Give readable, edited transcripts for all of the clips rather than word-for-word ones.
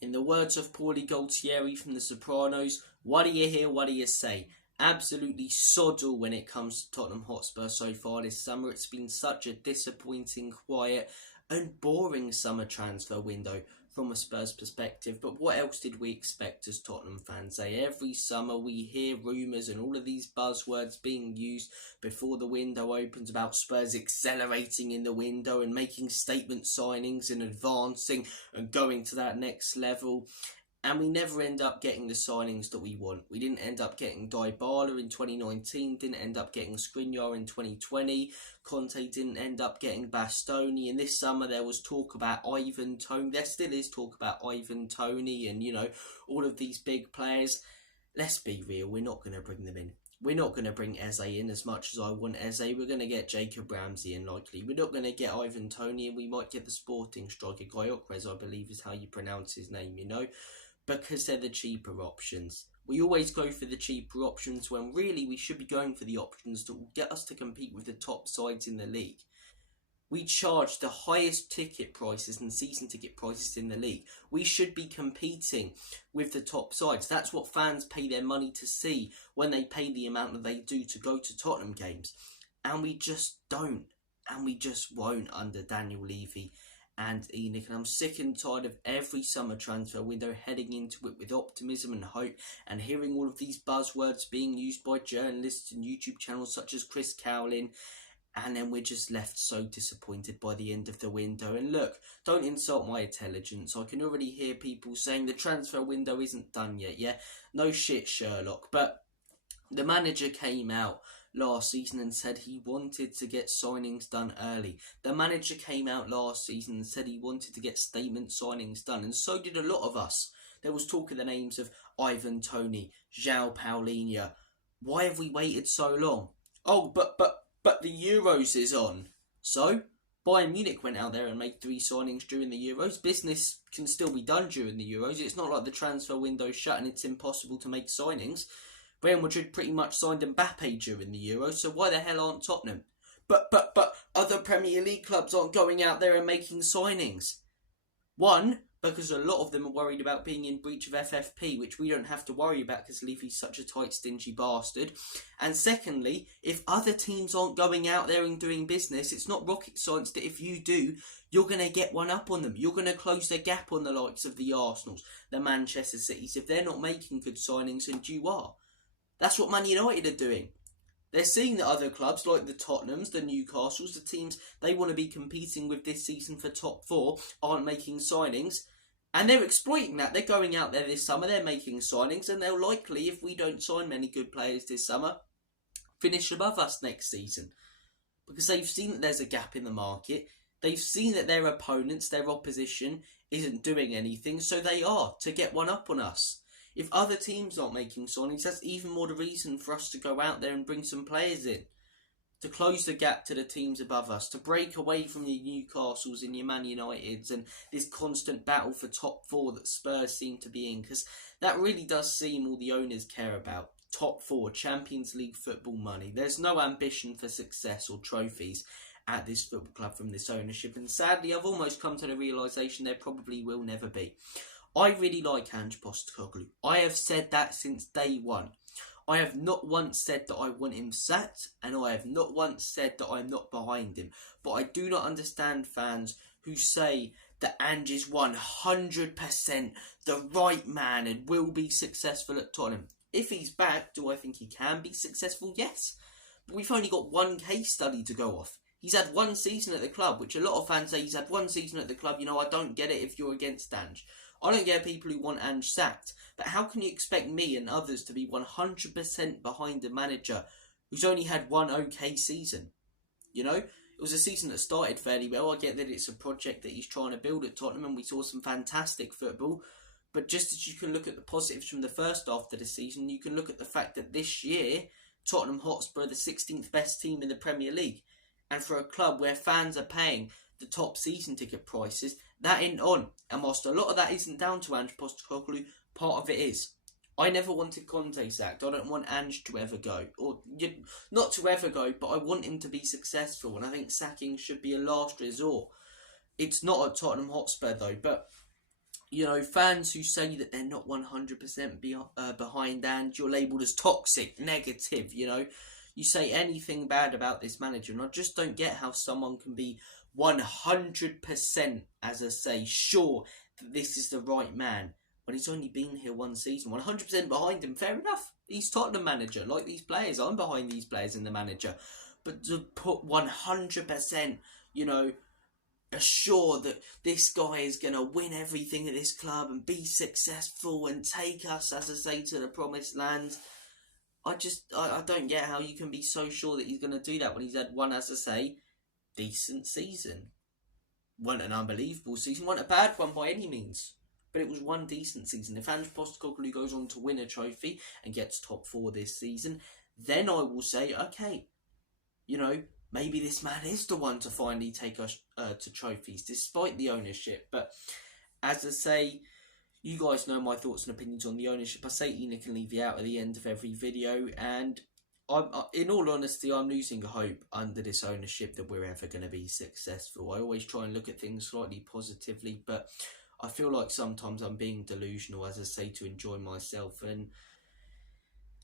In the words of Paulie Gualtieri from The Sopranos, what do you hear, what do you say? Absolutely sod all when it comes to Tottenham Hotspur so far this summer. It's been such a disappointing, quiet and boring summer transfer window from a Spurs perspective. But what else did we expect as Tottenham fans? Every summer we hear rumours and all of these buzzwords being used before the window opens about Spurs accelerating in the window and making statement signings and advancing and going to that next level. And we never end up getting the signings that we want. We didn't end up getting Dybala in 2019, didn't end up getting Skriniar in 2020. Conte didn't end up getting Bastoni. And this summer there was talk about Ivan Toney. There still is talk about Ivan Toney and, all of these big players. Let's be real, we're not going to bring them in. We're not going to bring Eze in as much as I want Eze. We're going to get Jacob Ramsey in likely. We're not going to get Ivan Toney, and we might get the Sporting striker, Gyökeres, I believe is how you pronounce his name, because they're the cheaper options. We always go for the cheaper options when really we should be going for the options that will get us to compete with the top sides in the league. We charge the highest ticket prices and season ticket prices in the league. We should be competing with the top sides. That's what fans pay their money to see when they pay the amount that they do to go to Tottenham games. And we just don't. And we just won't under Daniel Levy and ENIC, and I'm sick and tired of every summer transfer window heading into it with optimism and hope and hearing all of these buzzwords being used by journalists and YouTube channels such as Chris Cowlin, and then we're just left so disappointed by the end of the window. And look, don't insult my intelligence. I can already hear people saying the transfer window isn't done yet. Yeah, no shit, Sherlock. But the manager came out last season and said he wanted to get signings done early. The manager came out last season and said he wanted to get statement signings done, and so did a lot of us. There was talk of the names of Ivan Toney, João Paulinho. Why have we waited so long? Oh, but the Euros is on. So Bayern Munich went out there and made 3 signings during the Euros. Business can still be done during the Euros. It's not like the transfer window's shut and it's impossible to make signings. Real Madrid pretty much signed Mbappe during the Euros, so why the hell aren't Tottenham? But other Premier League clubs aren't going out there and making signings. One, because a lot of them are worried about being in breach of FFP, which we don't have to worry about because Levy's such a tight, stingy bastard. And secondly, if other teams aren't going out there and doing business, it's not rocket science that if you do, you're going to get one up on them. You're going to close the gap on the likes of the Arsenals, the Manchester Cities, if they're not making good signings, and you are. That's what Man United are doing. They're seeing that other clubs like the Tottenhams, the Newcastles, the teams they want to be competing with this season for top 4 aren't making signings. And they're exploiting that. They're going out there this summer, they're making signings, and they'll likely, if we don't sign many good players this summer, finish above us next season. Because they've seen that there's a gap in the market. They've seen that their opponents, their opposition, isn't doing anything, so they are to get one up on us. If other teams aren't making signings, that's even more the reason for us to go out there and bring some players in. To close the gap to the teams above us. To break away from your Newcastles and your Man Uniteds and this constant battle for top 4 that Spurs seem to be in. Because that really does seem all the owners care about. Top 4, Champions League football money. There's no ambition for success or trophies at this football club from this ownership. And sadly, I've almost come to the realisation there probably will never be. I really like Ange Postecoglou. I have said that since day one. I have not once said that I want him sacked, and I have not once said that I'm not behind him. But I do not understand fans who say that Ange is 100% the right man and will be successful at Tottenham. If he's back, do I think he can be successful? Yes. But we've only got one case study to go off. He's had one season at the club, which a lot of fans say he's had one season at the club. I don't get it if you're against Ange. I don't get people who want Ange sacked, but how can you expect me and others to be 100% behind a manager who's only had one okay season? It was a season that started fairly well. I get that it's a project that he's trying to build at Tottenham and we saw some fantastic football, but just as you can look at the positives from the first half of the season, you can look at the fact that this year, Tottenham Hotspur are the 16th best team in the Premier League, and for a club where fans are paying the top season ticket prices, that ain't on. And whilst a lot of that isn't down to Ange Postecoglou, part of it is. I never wanted Conte sacked. I don't want Ange to ever go. Or not to ever go, but I want him to be successful. And I think sacking should be a last resort. It's not at Tottenham Hotspur though. But You know, fans who say that they're not 100% behind, and you're labelled as toxic, negative, you know. You say anything bad about this manager, and I just don't get how someone can be 100%, as I say, sure that this is the right man when he's only been here one season. 100% behind him, fair enough. He's Tottenham manager, like these players. I'm behind these players and the manager. But to put 100%, you know, assure that this guy is going to win everything at this club and be successful and take us, as I say, to the promised land. I don't get how you can be so sure that he's going to do that when he's had one, as I say, decent season. Wasn't an unbelievable season, wasn't a bad one by any means, but it was one decent season. If Ange Postecoglou goes on to win a trophy and gets top 4 this season, then I will say, okay, you know, maybe this man is the one to finally take us to trophies, despite the ownership. But as I say, you guys know my thoughts and opinions on the ownership. I say Enoch and Levy out at the end of every video, and in all honesty, I'm losing hope under this ownership that we're ever going to be successful. I always try and look at things slightly positively, but I feel like sometimes I'm being delusional, as I say, to enjoy myself. And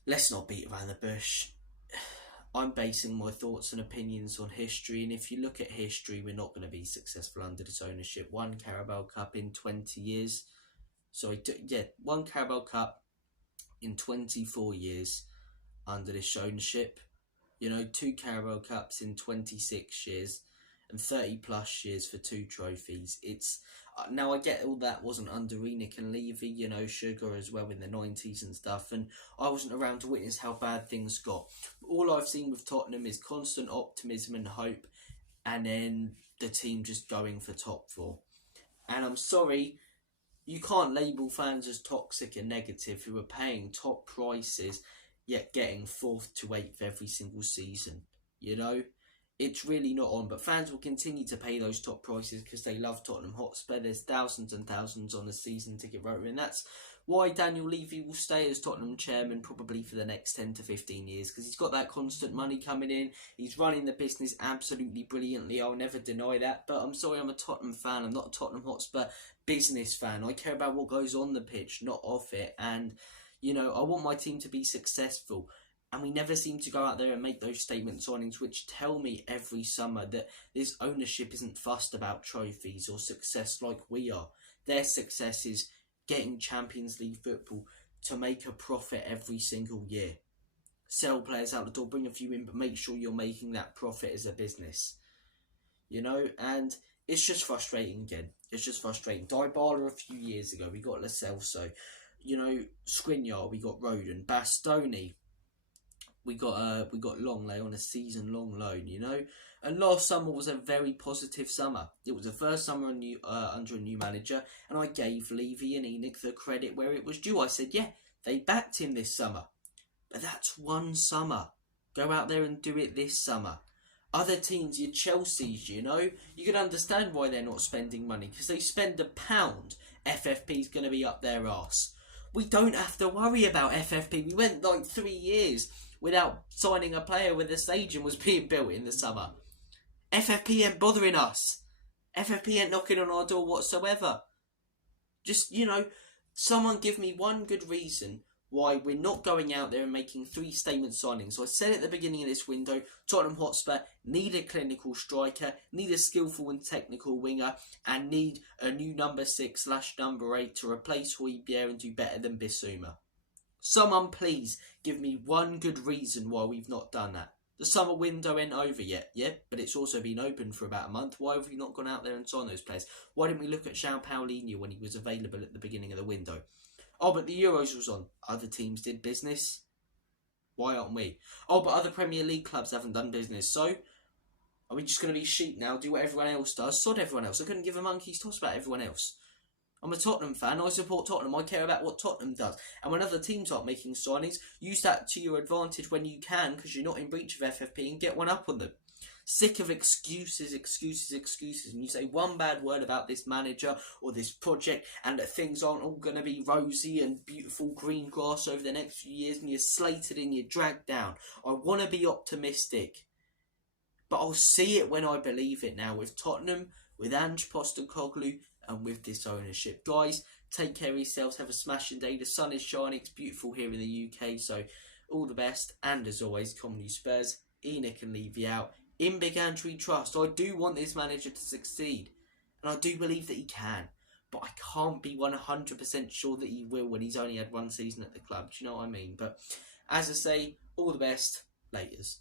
let's not beat around the bush. I'm basing my thoughts and opinions on history, and if you look at history, we're not going to be successful under this ownership. One Carabao Cup in 20 years. One Carabao Cup in 24 years under this ownership. You know, 2 Carabao Cups in 26 years and 30 plus years for 2 trophies. It's now I get all that wasn't under Enoch and Levy, you know, Sugar as well in the 90s and stuff, and I wasn't around to witness how bad things got. All I've seen with Tottenham is constant optimism and hope, and then the team just going for top 4. And I'm sorry, you can't label fans as toxic and negative who are paying top prices yet getting 4th to 8th every single season. You know, it's really not on. But fans will continue to pay those top prices because they love Tottenham Hotspur. There's thousands and thousands on the season ticket rota, and that's why Daniel Levy will stay as Tottenham chairman probably for the next 10 to 15 years, because he's got that constant money coming in. He's running the business absolutely brilliantly. I'll never deny that. But I'm sorry, I'm a Tottenham fan. I'm not a Tottenham Hotspur business fan. I care about what goes on the pitch, not off it. And, you know, I want my team to be successful. And we never seem to go out there and make those statement signings which tell me every summer that this ownership isn't fussed about trophies or success like we are. Their success is getting Champions League football to make a profit every single year. Sell players out the door, bring a few in, but make sure you're making that profit as a business. You know, and it's just frustrating again. It's just frustrating. Dybala a few years ago, we got Lo Celso. You know, Skriniar, we got Rodon. Bastoni, we got Longley on a season-long loan, you know. And last summer was a very positive summer. It was the first summer under a new manager, and I gave Levy and Enoch the credit where it was due. I said, yeah, they backed him this summer. But that's one summer. Go out there and do it this summer. Other teams, your Chelsea's, you know, you can understand why they're not spending money, because they spend £1, FFP's going to be up their arse. We don't have to worry about FFP. We went like 3 years without signing a player when the stadium was being built in the summer. FFP ain't bothering us. FFP ain't knocking on our door whatsoever. Just, you know, someone give me one good reason why we're not going out there and making 3 statement signings. So I said at the beginning of this window, Tottenham Hotspur need a clinical striker, need a skillful and technical winger, and need a new number 6/number 8 to replace Højbjerg and do better than Bissouma. Someone please give me one good reason why we've not done that. The summer window ain't over yet, yeah, but it's also been open for about a month. Why have we not gone out there and signed those players? Why didn't we look at João Paulinho when he was available at the beginning of the window? Oh, but the Euros was on. Other teams did business. Why aren't we? Oh, but other Premier League clubs haven't done business. So, are we just going to be sheep now, do what everyone else does? Sod everyone else. I couldn't give a monkey's toss about everyone else. I'm a Tottenham fan. I support Tottenham. I care about what Tottenham does. And when other teams aren't making signings, use that to your advantage when you can, because you're not in breach of FFP, and get one up on them. Sick of excuses, and you say one bad word about this manager or this project and that things aren't all going to be rosy and beautiful green grass over the next few years, and you're slated and you're dragged down. I want to be optimistic, but I'll see it when I believe it now with Tottenham, with Ange Postecoglou, and with this ownership. Guys, take care of yourselves. Have a smashing day. The sun is shining. It's beautiful here in the UK. So all the best. And as always, Comedy Spurs, Enoch can leave you out. In Big Andrew trust. I do want this manager to succeed. And I do believe that he can. But I can't be 100% sure that he will when he's only had one season at the club. Do you know what I mean? But as I say, all the best. Laters.